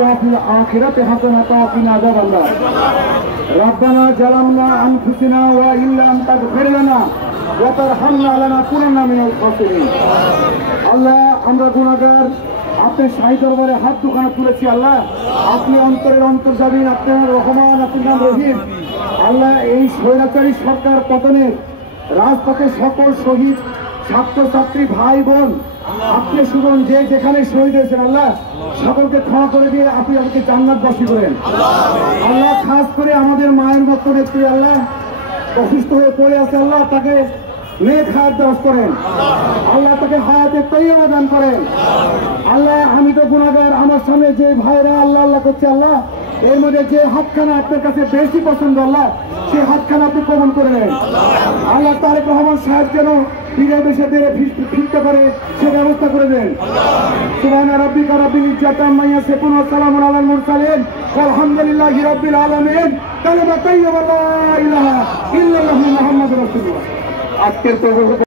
وفي الآخرة حسنة وقنا عذاب النار ربنا ظلمنا أنفسنا وإن لم تغفر لنا وترحمنا لنكونن من الخاسرين আল্লাহ আমরা গুনাহগার আপনি শাহী দরবারে হাত দুখানা তুলেছি আল্লাহ আপনি অন্তরের অন্তর্যামী আপনি রহমান আপনি নাম রহিম আল্লাহ এই স্বৈরাচারী সরকার পতনের রাজপথে সকল শহীদ ছাত্রছাত্রী ভাই বোন আপনি শুনুন যে যেখানে শহীদ হয়েছেন আল্লাহ সকলকে ক্ষমা করে দিয়ে আপনি আমাকে জান্নাতবাসী করেন আল্লাহ খাস করে আমাদের মায়ের মতো নেত্রী আল্লাহ অসুস্থ হয়ে পড়ে আছে আল্লাহ তাকে নেক হায়াত দান করেন আল্লাহ তাকে হায়াতে তৈয়বা দান করেন আল্লাহ আমি তো গুনাহগার আমার সামনে যে ভাইরা আল্লাহ আল্লাহ করছে আল্লাহ এর মধ্যে যে হাতখানা আপনার কাছে বেশি পছন্দ আল্লাহ সেই হাতখানা আপনি কবুল করে নেন আল্লাহ তারেক রহমান সাহেব যেন ফিরে বেশে দিয়ে ফিরতে পারে সে ব্যবস্থা করে দেন সুবহান রাব্বিকা রাব্বিল ইজ্জাতি আম্মা ইয়াসিফুন ওয়া সালামুন আলাল মুরসালিন আলহামদুলিল্লাহি রাব্বিল আলামিন কালিমা তাইয়্যিবা লা ইলাহা ইল্লাল্লাহু মুহাম্মাদুর রাসূলুল্লাহ আজকের